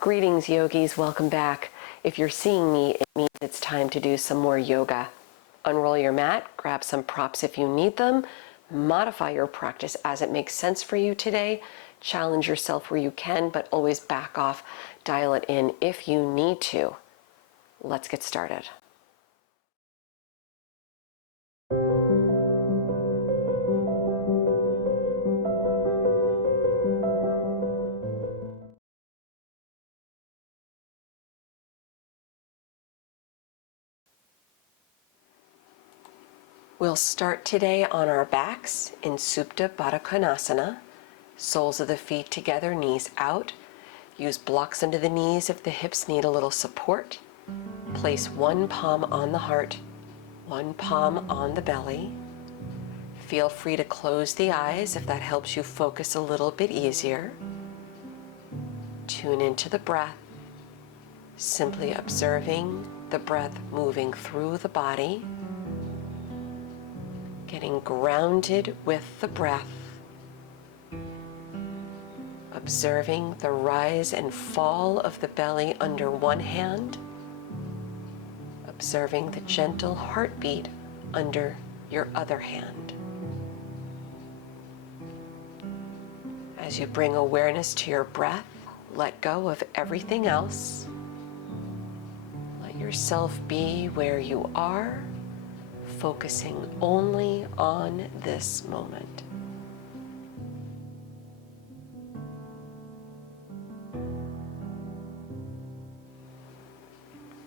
Greetings, yogis. Welcome back. If you're seeing me, it means it's time to do some more yoga. Unroll your mat, grab some props if you need them, modify your practice as it makes sense for you today. Challenge yourself where you can, but always back off, dial it in if you need to. Let's get started. We'll start today on our backs in Supta Badakanasana. Soles of the feet together, knees out. Use blocks under the knees if the hips need a little support. Place one palm on the heart, one palm on the belly. Feel free to close the eyes if that helps you focus a little bit easier. Tune into the breath, simply observing the breath moving through the body. Getting grounded with the breath, observing the rise and fall of the belly under one hand, observing the gentle heartbeat under your other hand. As you bring awareness to your breath, let go of everything else. Let yourself be where you are, focusing only on this moment.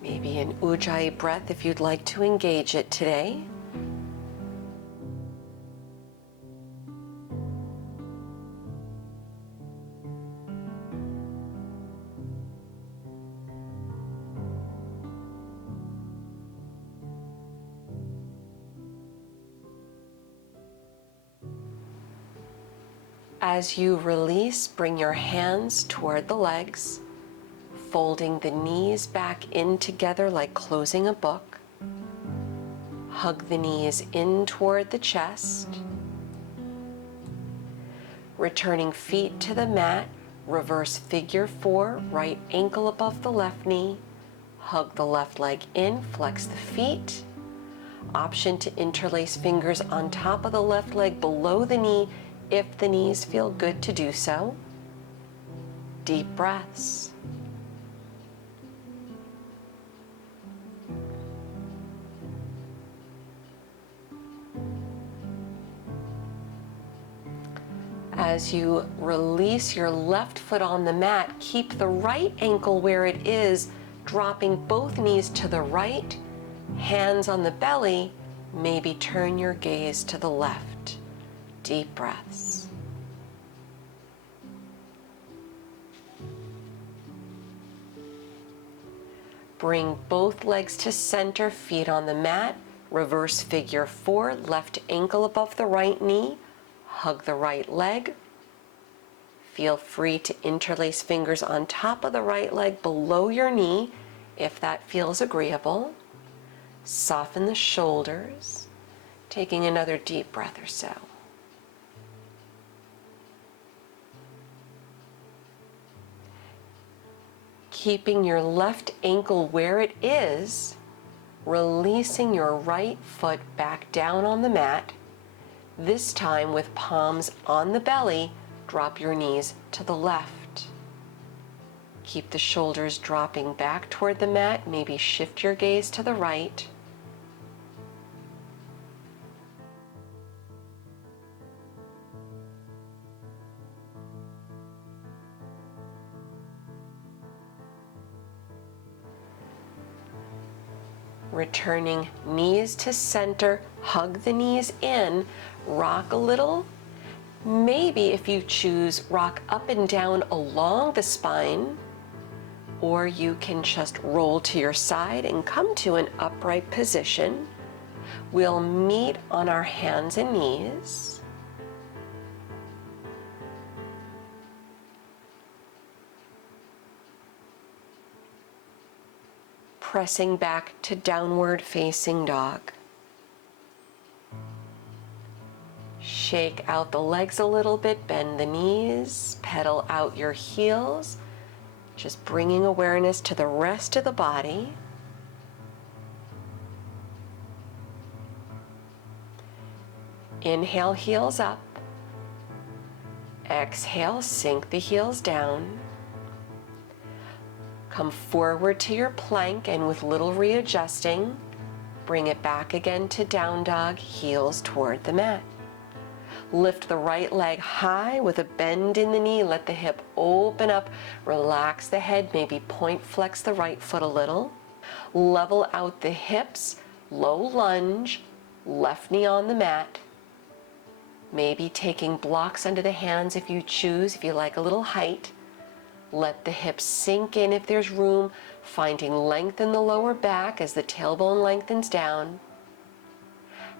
Maybe an Ujjayi breath if you'd like to engage it today. As you release, bring your hands toward the legs, folding the knees back in together like closing a book. Hug the knees in toward the chest. Returning feet to the mat, reverse figure four, right ankle above the left knee. Hug the left leg in, flex the feet. Option to interlace fingers on top of the left leg below the knee if the knees feel good to do so. Deep breaths. As you release your left foot on the mat, keep the right ankle where it is, dropping both knees to the right, hands on the belly, maybe turn your gaze to the left. Deep breaths. Bring both legs to center, feet on the mat. Reverse figure four, left ankle above the right knee. Hug the right leg. Feel free to interlace fingers on top of the right leg below your knee if that feels agreeable. Soften the shoulders, taking another deep breath or so. Keeping your left ankle where it is, releasing your right foot back down on the mat. This time with palms on the belly, drop your knees to the left. Keep the shoulders dropping back toward the mat, maybe shift your gaze to the right. Returning knees to center, hug the knees in, rock a little. Maybe if you choose, rock up and down along the spine, or you can just roll to your side and come to an upright position. We'll meet on our hands and knees. Pressing back to downward facing dog. Shake out the legs a little bit, bend the knees, pedal out your heels. Just bringing awareness to the rest of the body. Inhale, heels up. Exhale, sink the heels down. Come forward to your plank, and with little readjusting, bring it back again to down dog, heels toward the mat. Lift the right leg high with a bend in the knee. Let the hip open up. Relax the head. Maybe point flex the right foot a little. Level out the hips. Low lunge. Left knee on the mat. Maybe taking blocks under the hands if you choose, if you like a little height. Let the hips sink in if there's room, finding length in the lower back as the tailbone lengthens down.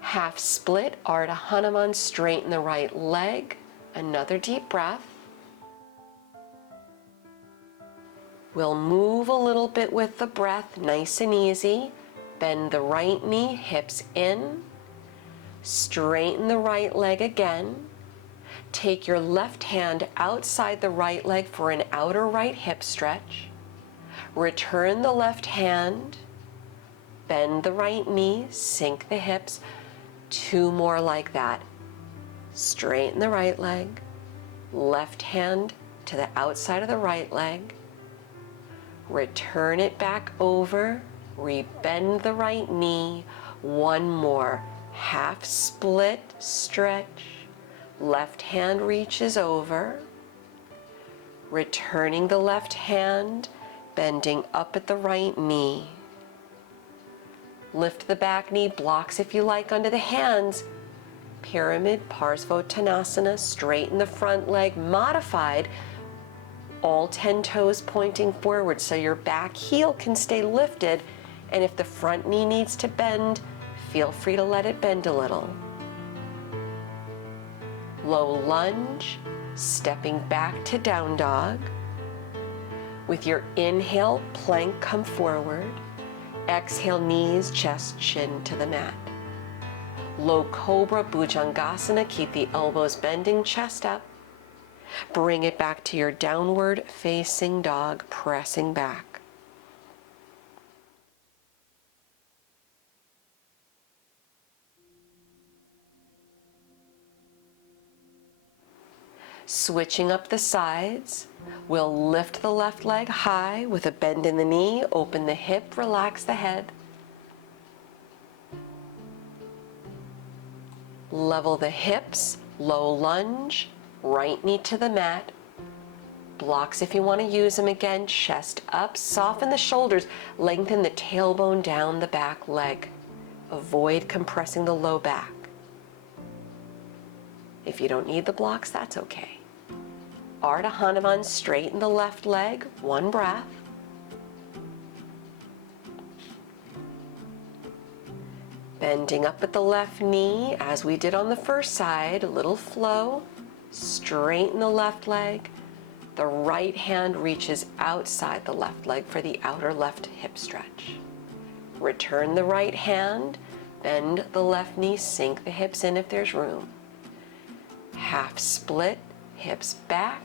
Half split, Ardha Hanuman, straighten the right leg. Another deep breath. We'll move a little bit with the breath, nice and easy. Bend the right knee, hips in. Straighten the right leg again. Take your left hand outside the right leg for an outer right hip stretch. Return the left hand. Bend the right knee, sink the hips. 2 more like that. Straighten the right leg. Left hand to the outside of the right leg. Return it back over. Rebend the right knee. 1 more. Half split, stretch. Left hand reaches over. Returning the left hand, bending up at the right knee. Lift the back knee, blocks if you like under the hands. Pyramid, Parsvottanasana, straighten the front leg, modified. All 10 toes pointing forward so your back heel can stay lifted, and if the front knee needs to bend, feel free to let it bend a little. Low lunge, stepping back to down dog. With your inhale, plank, come forward. Exhale, knees, chest, chin to the mat. Low cobra, Bhujangasana, keep the elbows bending, chest up. Bring it back to your downward facing dog, pressing back. Switching up the sides, we'll lift the left leg high with a bend in the knee, open the hip, relax the head. Level the hips, low lunge, right knee to the mat. Blocks if you want to use them again, chest up, soften the shoulders, lengthen the tailbone down the back leg. Avoid compressing the low back. If you don't need the blocks, that's okay. Ardha Hanuman, straighten the left leg, 1 breath. Bending up at the left knee, as we did on the first side, a little flow. Straighten the left leg. The right hand reaches outside the left leg for the outer left hip stretch. Return the right hand, bend the left knee, sink the hips in if there's room. Half split, hips back.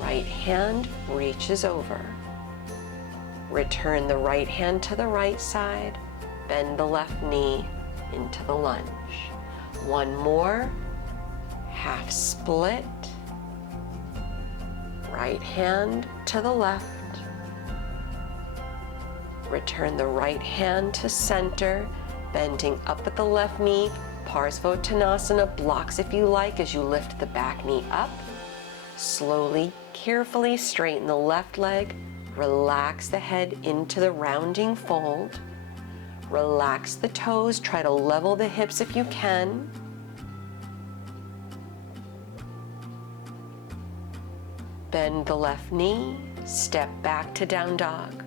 Right hand reaches over. Return the right hand to the right side. Bend the left knee into the lunge. 1 more. Half split. Right hand to the left. Return the right hand to center, bending up at the left knee. Parsvottanasana, blocks if you like as you lift the back knee up. Slowly, carefully straighten the left leg. Relax the head into the rounding fold. Relax the toes. Try to level the hips if you can. Bend the left knee. Step back to down dog.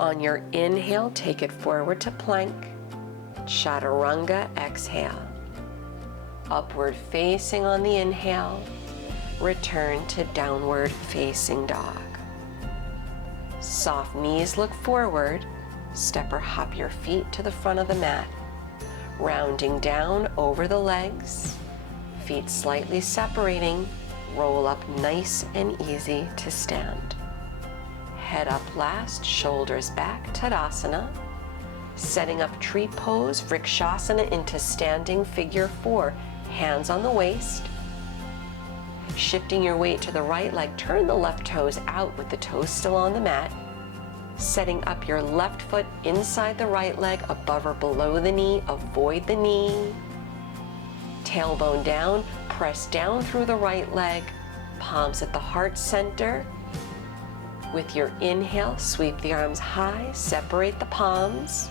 On your inhale, take it forward to plank. Chaturanga, exhale. Upward facing on the inhale. Return to downward facing dog. Soft knees look forward. Step or hop your feet to the front of the mat. Rounding down over the legs. Feet slightly separating. Roll up nice and easy to stand. Head up last, shoulders back, Tadasana. Setting up tree pose, Vrikshasana into standing figure 4. Hands on the waist. Shifting your weight to the right leg, turn the left toes out with the toes still on the mat. Setting up your left foot inside the right leg, above or below the knee, avoid the knee. Tailbone down, press down through the right leg, palms at the heart center. With your inhale, sweep the arms high, separate the palms.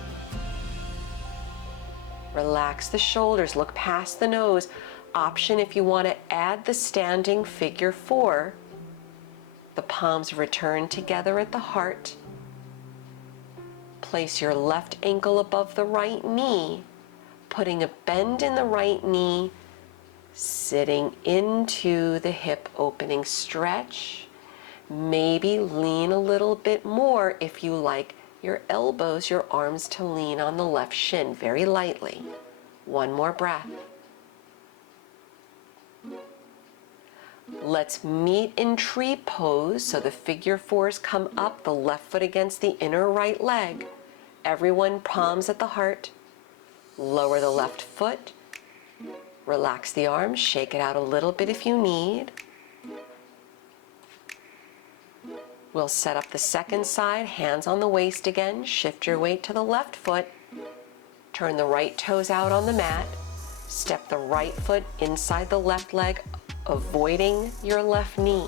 Relax the shoulders, look past the nose. Option if you want to add the standing figure 4. The palms return together at the heart. Place your left ankle above the right knee, putting a bend in the right knee, sitting into the hip opening stretch. Maybe lean a little bit more if you like your elbows, your arms to lean on the left shin very lightly. One more breath. Let's meet in tree pose, so the figure 4s come up, the left foot against the inner right leg. Everyone palms at the heart. Lower the left foot. Relax the arms, shake it out a little bit if you need. We'll set up the second side, hands on the waist again. Shift your weight to the left foot. Turn the right toes out on the mat. Step the right foot inside the left leg, avoiding your left knee.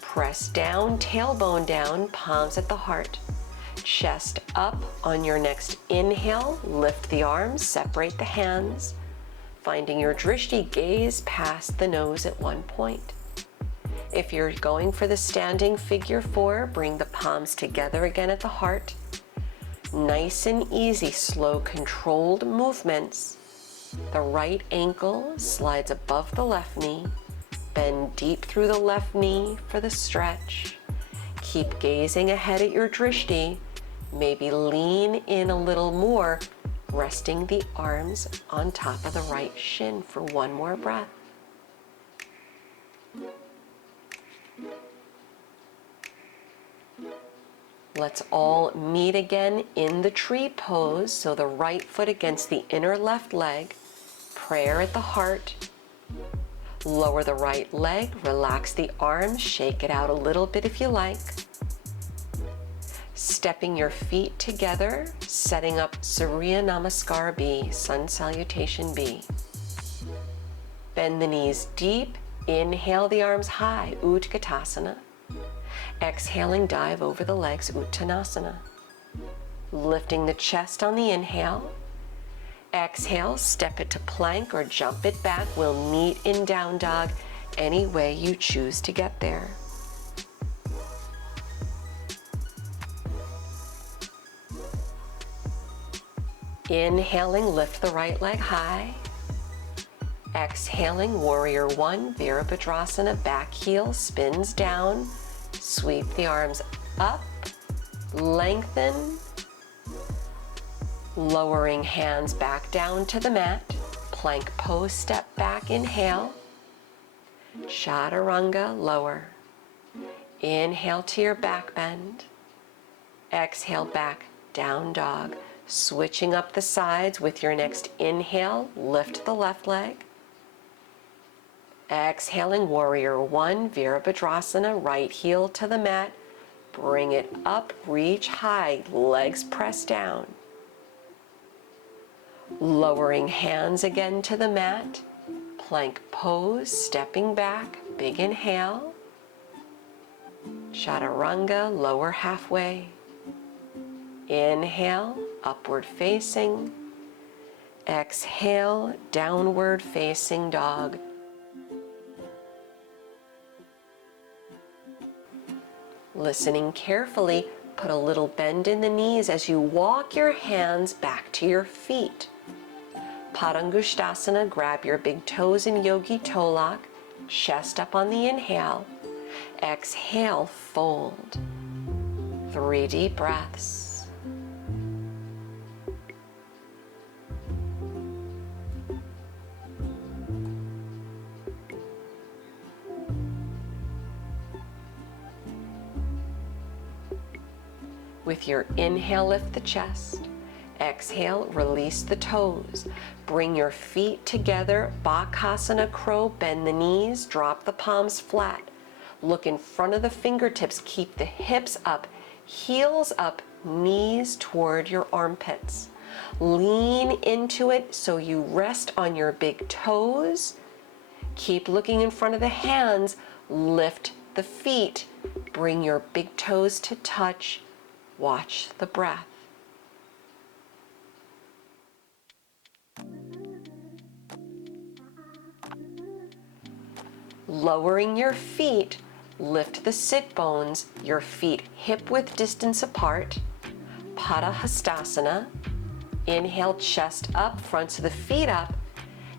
Press down, tailbone down, palms at the heart. Chest up on your next inhale. Lift the arms, separate the hands. Finding your drishti, gaze past the nose at one point. If you're going for the standing figure 4, bring the palms together again at the heart. Nice and easy, slow, controlled movements. The right ankle slides above the left knee. Bend deep through the left knee for the stretch. Keep gazing ahead at your drishti. Maybe lean in a little more, resting the arms on top of the right shin for one more breath. Let's all meet again in the tree pose, so the right foot against the inner left leg, prayer at the heart. Lower the right leg, relax the arms, shake it out a little bit if you like. Stepping your feet together, setting up Surya Namaskar B, Sun Salutation B. Bend the knees deep, inhale the arms high, Utkatasana. Exhaling, dive over the legs, Uttanasana. Lifting the chest on the inhale. Exhale, step it to plank or jump it back. We'll meet in down dog any way you choose to get there. Inhaling, lift the right leg high. Exhaling, warrior 1, Virabhadrasana, back heel spins down. Sweep the arms up, lengthen, lowering hands back down to the mat. Plank pose, step back, inhale. Chaturanga, lower. Inhale to your back bend. Exhale, back, down dog. Switching up the sides with your next inhale, lift the left leg. Exhaling, warrior 1, Virabhadrasana, right heel to the mat. Bring it up, reach high, legs press down. Lowering hands again to the mat. Plank pose, stepping back, big inhale. Chaturanga, lower halfway. Inhale, upward facing. Exhale, downward facing dog. Listening carefully, put a little bend in the knees as you walk your hands back to your feet. Padangusthasana, grab your big toes in Yogi Toe Lock, chest up on the inhale. Exhale, fold. 3 deep breaths. With your inhale, lift the chest. Exhale, release the toes. Bring your feet together, Bakasana Crow, bend the knees, drop the palms flat. Look in front of the fingertips, keep the hips up, heels up, knees toward your armpits. Lean into it so you rest on your big toes. Keep looking in front of the hands, lift the feet, bring your big toes to touch. Watch the breath. Lowering your feet, lift the sit bones, your feet hip width distance apart. Vashistasana. Inhale, chest up, fronts of the feet up.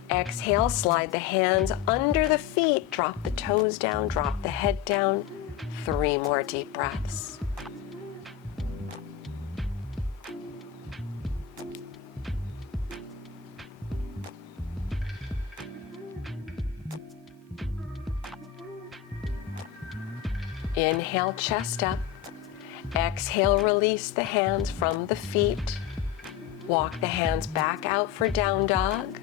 Exhale, slide the hands under the feet, drop the toes down, drop the head down. 3 more deep breaths. Inhale, chest up. Exhale, release the hands from the feet. Walk the hands back out for down dog.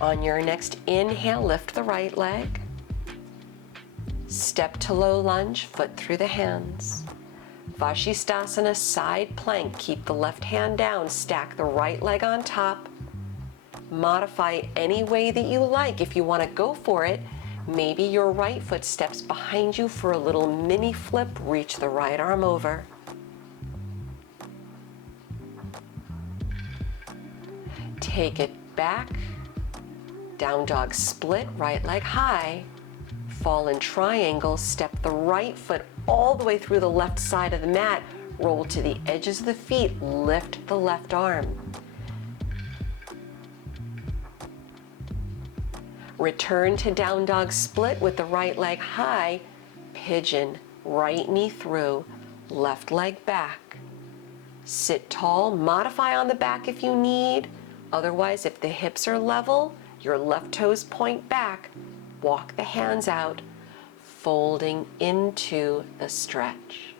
On your next inhale, lift the right leg. Step to low lunge, foot through the hands. Vashistasana, side plank. Keep the left hand down, stack the right leg on top. Modify any way that you like. If you want to go for it, maybe your right foot steps behind you for a little mini flip. Reach the right arm over. Take it back. Down dog split, right leg high. Fallen triangle, step the right foot all the way through the left side of the mat. Roll to the edges of the feet, lift the left arm. Return to down dog split with the right leg high. Pigeon, right knee through, left leg back. Sit tall, modify on the back if you need. Otherwise, if the hips are level, your left toes point back. Walk the hands out, folding into the stretch.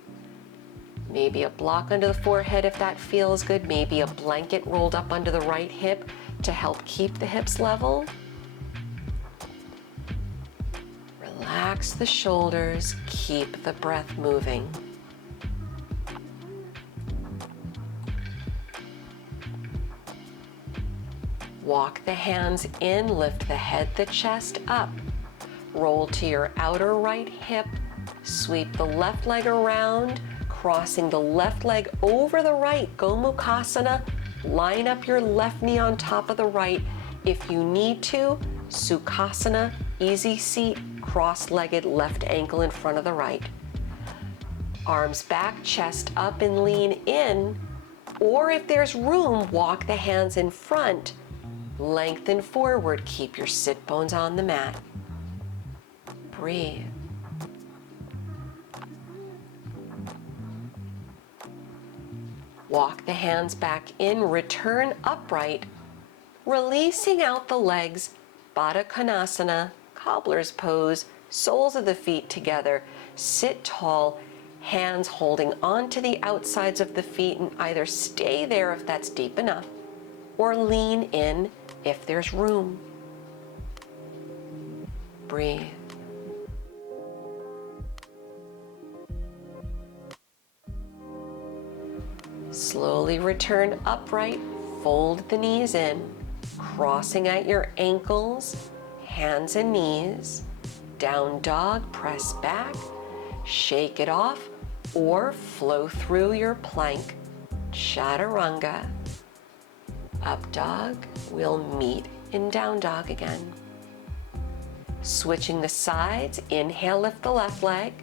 Maybe a block under the forehead if that feels good. Maybe a blanket rolled up under the right hip to help keep the hips level. Relax the shoulders, keep the breath moving. Walk the hands in, lift the head, the chest up. Roll to your outer right hip, sweep the left leg around, crossing the left leg over the right. Gomukhasana, line up your left knee on top of the right. If you need to, Sukhasana, easy seat, cross-legged left ankle in front of the right. Arms back, chest up and lean in, or if there's room, walk the hands in front. Lengthen forward, keep your sit bones on the mat. Breathe. Walk the hands back in, return upright, releasing out the legs, Badakanasana, Cobbler's pose, soles of the feet together. Sit tall, hands holding onto the outsides of the feet, and either stay there if that's deep enough, or lean in if there's room. Breathe. Slowly return upright, fold the knees in, crossing at your ankles, hands and knees. Down dog, press back, shake it off, or flow through your plank. Chaturanga. Up dog, we'll meet in down dog again. Switching the sides, inhale, lift the left leg.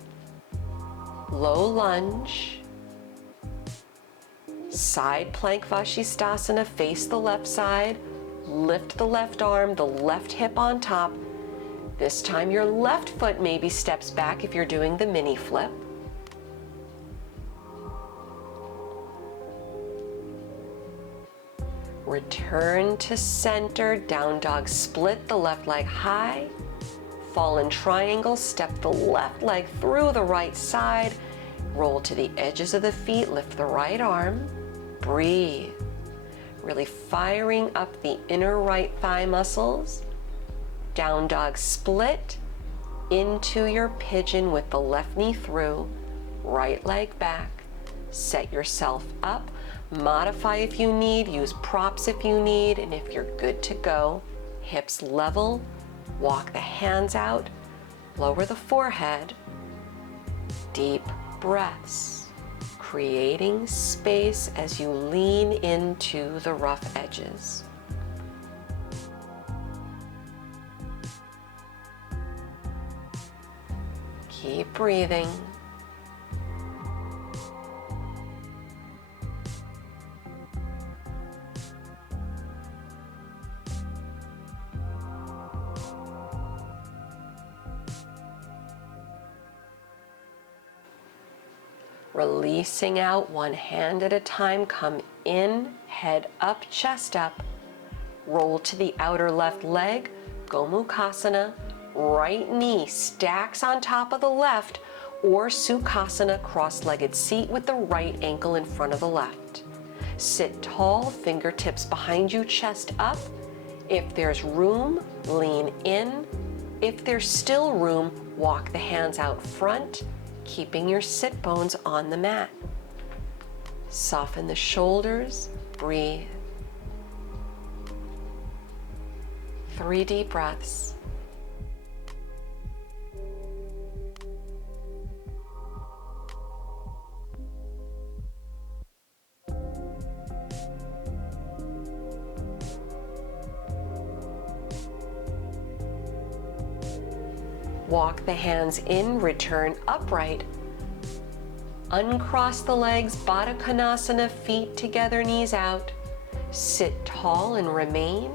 Low lunge. Side plank Vashistasana, face the left side. Lift the left arm, the left hip on top. This time your left foot maybe steps back if you're doing the mini flip. Return to center, down dog split, the left leg high. Fallen triangle, step the left leg through the right side. Roll to the edges of the feet, lift the right arm, breathe. Really firing up the inner right thigh muscles. Down dog split into your pigeon with the left knee through, right leg back. Set yourself up. Modify if you need, use props if you need, and if you're good to go, hips level, walk the hands out, lower the forehead, deep breaths, creating space as you lean into the rough edges. Keep breathing. Releasing out one hand at a time, come in, head up, chest up. Roll to the outer left leg, Gomukhasana. Right knee stacks on top of the left, or Sukhasana, cross-legged seat with the right ankle in front of the left. Sit tall, fingertips behind you, chest up. If there's room, lean in. If there's still room, walk the hands out front, keeping your sit bones on the mat. Soften the shoulders, breathe. 3 deep breaths. Walk the hands in, return upright. Uncross the legs, Badakanasana, feet together, knees out. Sit tall and remain,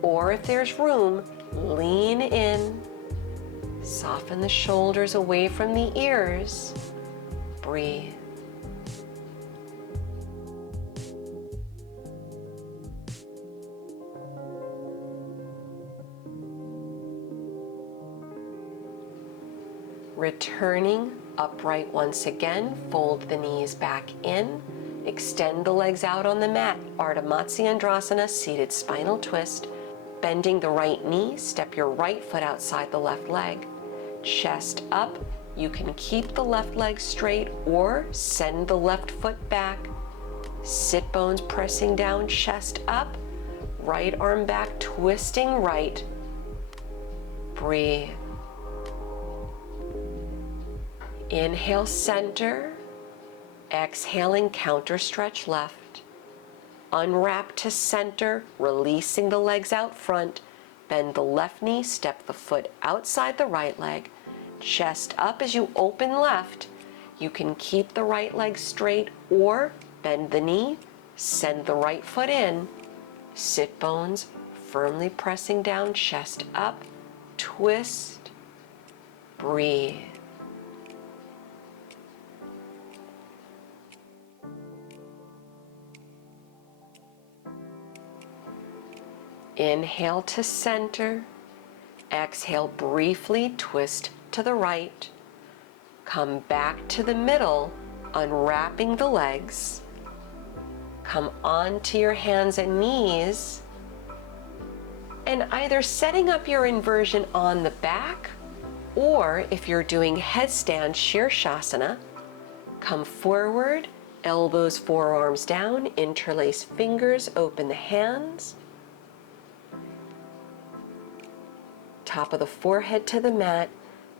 or if there's room, lean in. Soften the shoulders away from the ears. Breathe. Returning upright once again, fold the knees back in, extend the legs out on the mat, Ardha Andrasana, seated spinal twist. Bending the right knee, step your right foot outside the left leg. Chest up, you can keep the left leg straight or send the left foot back. Sit bones pressing down, chest up, right arm back, twisting right. Breathe. Inhale, center. Exhaling, counter stretch left. Unwrap to center, releasing the legs out front. Bend the left knee, step the foot outside the right leg. Chest up as you open left. You can keep the right leg straight or bend the knee, send the right foot in. Sit bones firmly pressing down, chest up, twist, breathe. Inhale to center. Exhale, briefly twist to the right. Come back to the middle, unwrapping the legs. Come onto your hands and knees. And either setting up your inversion on the back, or if you're doing headstand, Shavasana, come forward, elbows, forearms down, interlace fingers, open the hands. Top of the forehead to the mat,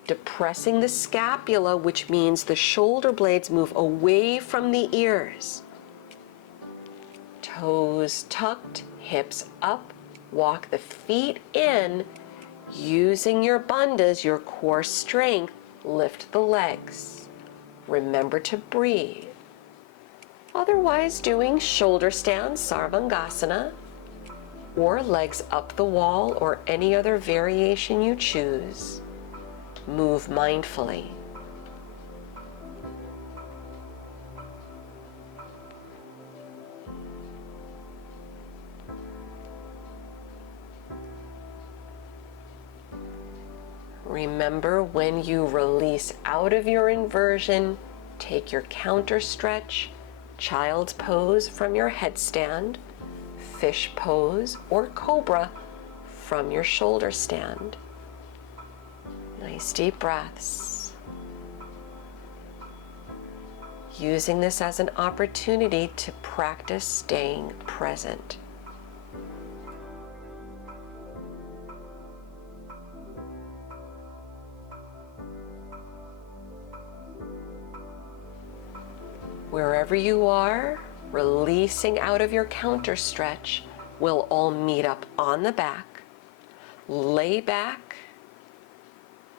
depressing the scapula, which means the shoulder blades move away from the ears. Toes tucked, hips up, walk the feet in, using your bandhas, your core strength, lift the legs. Remember to breathe. Otherwise, doing shoulder stand, Sarvangasana, or legs up the wall, or any other variation you choose. Move mindfully. Remember, when you release out of your inversion, Take your counter stretch, child's pose from your headstand, fish pose or cobra from your shoulder stand. Nice deep breaths. Using this as an opportunity to practice staying present. Wherever you are, releasing out of your counter stretch, we'll all meet up on the back. Lay back.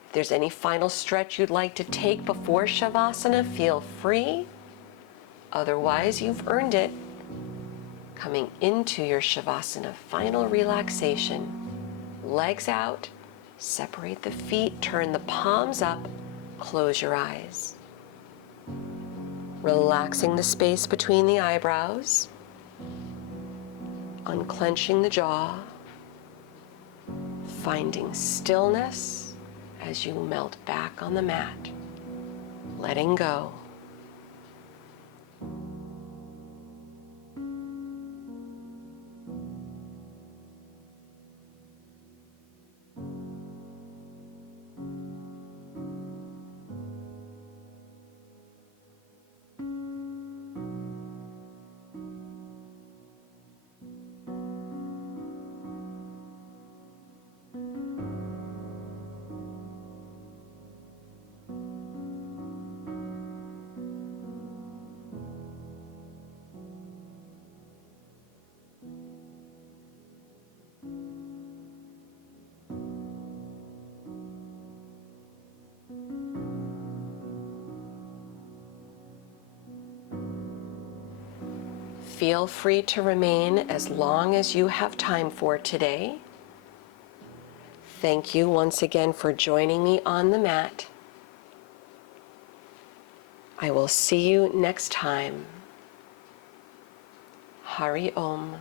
If there's any final stretch you'd like to take before Shavasana, feel free. Otherwise, you've earned it. Coming into your Shavasana, final relaxation. Legs out, separate the feet, turn the palms up, close your eyes. Relaxing the space between the eyebrows, unclenching the jaw, finding stillness as you melt back on the mat, letting go. Feel free to remain as long as you have time for today. Thank you once again for joining me on the mat. I will see you next time. Hari Om.